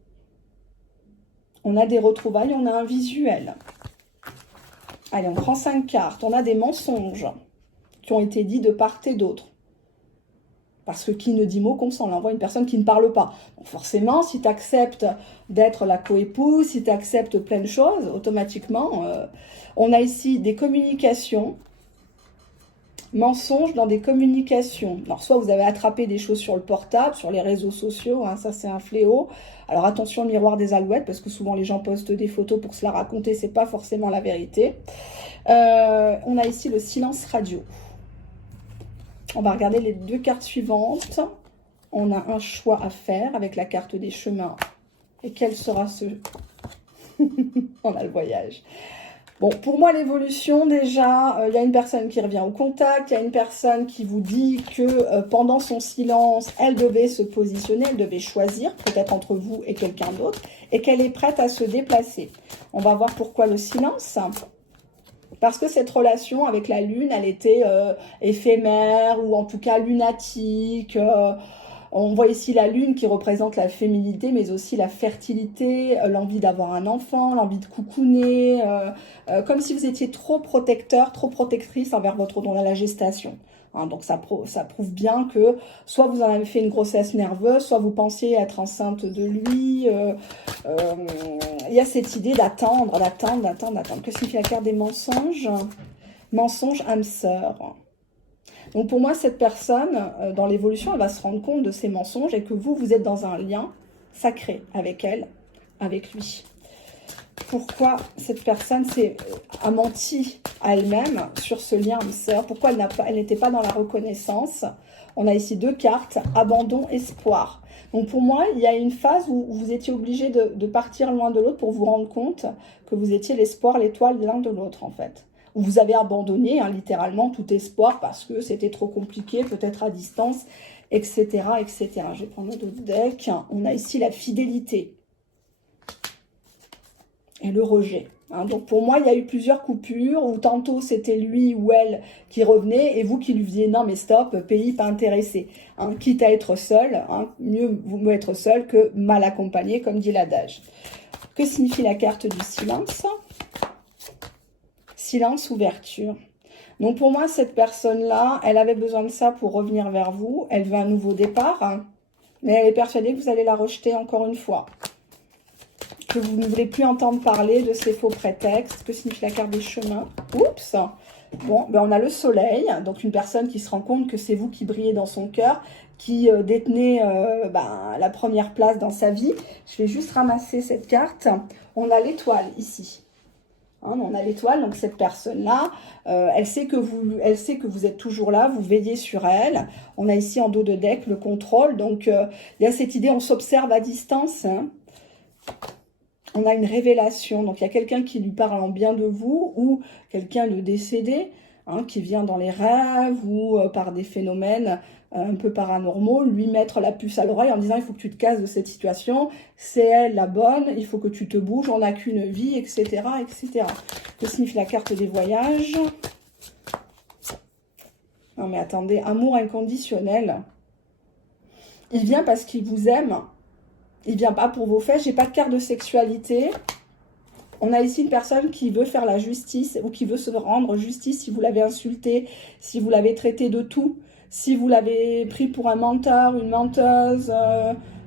On a des retrouvailles, on a un visuel. Allez, on prend 5 cartes. On a des mensonges qui ont été dits de part et d'autre. Parce que qui ne dit mot consent, on envoie une personne qui ne parle pas. Donc forcément, si tu acceptes d'être la coépouse, si tu acceptes plein de choses, automatiquement, on a ici des communications, mensonges dans des communications. Alors soit vous avez attrapé des choses sur le portable, sur les réseaux sociaux, hein, ça c'est un fléau. Alors attention au miroir des alouettes, parce que souvent les gens postent des photos pour se la raconter, c'est pas forcément la vérité. On a ici le silence radio. On va regarder les 2 cartes suivantes. On a un choix à faire avec la carte des chemins. Et quel sera ce... On a le voyage. Bon, pour moi, l'évolution, déjà, il y a une personne qui revient au contact. Il y a une personne qui vous dit que pendant son silence, elle devait se positionner, elle devait choisir, peut-être entre vous et quelqu'un d'autre, et qu'elle est prête à se déplacer. On va voir pourquoi le silence. Parce que cette relation avec la lune, elle était éphémère ou en tout cas lunatique. On voit ici la lune qui représente la féminité, mais aussi la fertilité, l'envie d'avoir un enfant, l'envie de coucouner, comme si vous étiez trop protecteur, trop protectrice envers votre don à la gestation. Hein, donc ça prouve bien que soit vous en avez fait une grossesse nerveuse, soit vous pensiez être enceinte de lui. Il y a cette idée d'attendre. Que signifie la carte des mensonges? Mensonge, âme sœur. Donc pour moi, cette personne, dans l'évolution, elle va se rendre compte de ces mensonges et que vous êtes dans un lien sacré avec elle, avec lui. Pourquoi cette personne a menti à elle-même sur ce lien âme sœur? Pourquoi elle n'était pas dans la reconnaissance? On a ici 2 cartes, abandon, espoir. Donc pour moi, il y a une phase où vous étiez obligé de partir loin de l'autre pour vous rendre compte que vous étiez l'espoir, l'étoile l'un de l'autre en fait. Vous avez abandonné hein, littéralement tout espoir parce que c'était trop compliqué, peut-être à distance, etc., etc. Je vais prendre d'autres decks. On a ici la fidélité et le rejet. Hein. Donc pour moi, il y a eu plusieurs coupures où tantôt c'était lui ou elle qui revenait et vous qui lui disiez non mais stop, pays pas intéressé. Hein. Quitte à être seul, hein, mieux vaut être seul que mal accompagné, comme dit l'adage. Que signifie la carte du silence? Silence, ouverture. Donc pour moi, cette personne-là, elle avait besoin de ça pour revenir vers vous. Elle veut un nouveau départ, hein, mais elle est persuadée que vous allez la rejeter encore une fois. Que vous ne voulez plus entendre parler de ces faux prétextes. Que signifie la carte des chemins? Oups. Bon, ben on a le soleil, donc une personne qui se rend compte que c'est vous qui brillez dans son cœur, qui détenez la première place dans sa vie. Je vais juste ramasser cette carte. On a l'étoile ici. Hein, on a l'étoile, donc cette personne-là, elle sait que vous êtes toujours là, vous veillez sur elle. On a ici en dos de deck le contrôle, donc il y a cette idée, on s'observe à distance. Hein. On a une révélation, donc il y a quelqu'un qui lui parle en bien de vous ou quelqu'un de décédé hein, qui vient dans les rêves ou par des phénomènes un peu paranormaux, lui mettre la puce à l'oreille en disant il faut que tu te casses de cette situation, c'est elle la bonne, il faut que tu te bouges, on n'a qu'une vie, etc., etc. Que signifie la carte des voyages? Non mais attendez, amour inconditionnel. Il vient parce qu'il vous aime. Il vient pas pour vos faits. J'ai pas de carte de sexualité. On a ici une personne qui veut faire la justice ou qui veut se rendre justice si vous l'avez insulté, si vous l'avez traité de tout, si vous l'avez pris pour un menteur, une menteuse,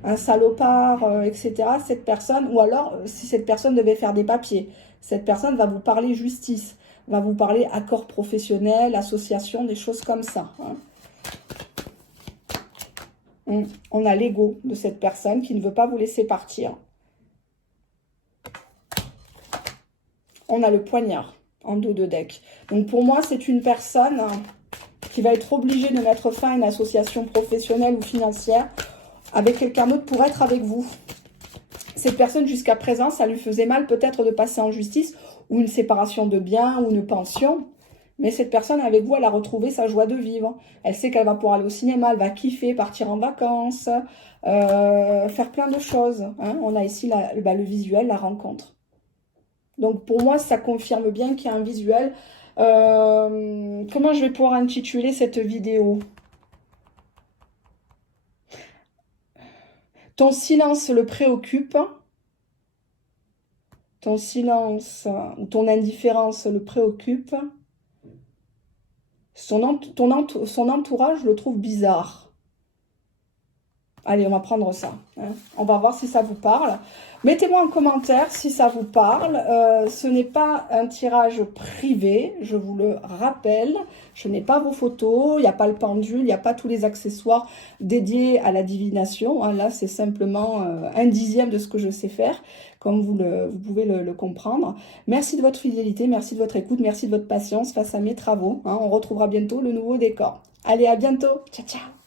un salopard, etc. Cette personne, ou alors si cette personne devait faire des papiers, cette personne va vous parler justice. va vous parler accord professionnel, association, des choses comme ça. Hein. On a l'ego de cette personne qui ne veut pas vous laisser partir. On a le poignard en dos de deck. Donc pour moi, c'est une personne qui va être obligée de mettre fin à une association professionnelle ou financière avec quelqu'un d'autre pour être avec vous. Cette personne, jusqu'à présent, ça lui faisait mal peut-être de passer en justice ou une séparation de biens ou une pension. Mais cette personne, avec vous, elle a retrouvé sa joie de vivre. Elle sait qu'elle va pouvoir aller au cinéma, elle va kiffer, partir en vacances, faire plein de choses. Hein. On a ici le visuel, la rencontre. Donc, pour moi, ça confirme bien qu'il y a un visuel. Comment je vais pouvoir intituler cette vidéo? Ton silence le préoccupe. Ton silence ou ton indifférence le préoccupe. Son entourage le trouve bizarre. Allez, on va prendre ça. Hein. On va voir si ça vous parle. Mettez-moi en commentaire si ça vous parle. Ce n'est pas un tirage privé, je vous le rappelle. Je n'ai pas vos photos, il n'y a pas le pendule, il n'y a pas tous les accessoires dédiés à la divination. Hein. Là, c'est simplement un dixième de ce que je sais faire, comme vous pouvez le comprendre. Merci de votre fidélité, merci de votre écoute, merci de votre patience face à mes travaux. Hein. On retrouvera bientôt le nouveau décor. Allez, à bientôt. Ciao, ciao.